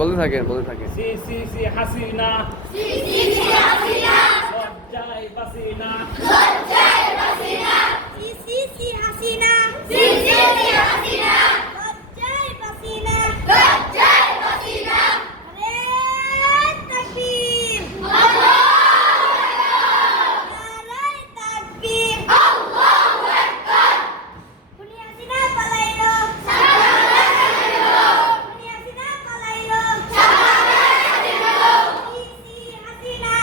বলতে থাকেন সি সি সি হাসিনা সি সি সি হাসিনা লজ্জায় বাসিনা সি সি সি হাসিনা সি সি সি হাসিনা লজ্জায় বাসিনা আরে তাকবীর নারে তাকবীর আল্লাহু আকবার খুনি হাসিনা পালাইলো খুনি হাসিনা পালাইলো সি সি হাসিনা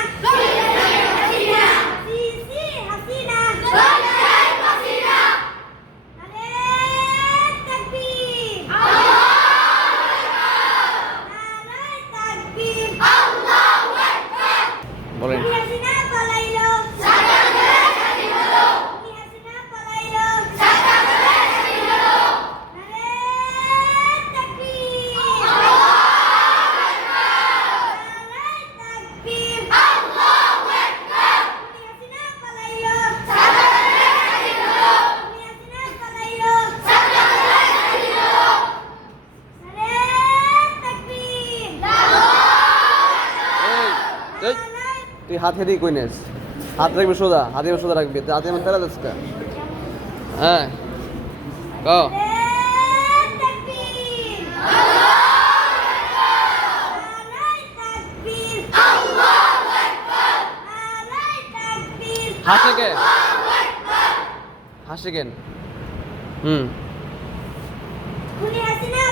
সি সি হাসিনা লজ্জায় বাসিনা আরে তাকবীর নারে তাকবীর আল্লাহু আকবার বলেন। খুনি হাসিনা পালাইলো খুনি হাসিনা পালাইলো নারে তাকবীর নারে তাকবীর আল্লাহু আকবার খুনি হাসিনা পালাইলো খুনি হাসিনা পালাইলো নারে তাকবীর এই, তুই হাত হেঁটেই কই নেস, হাত রাখবি সোজা, হাতে সোজা রাখবি, হাতে আমার ফেলা যাচ্ছে না। হ্যাঁ ক হাসে কে হাসে কেন? খুনি হাসিনা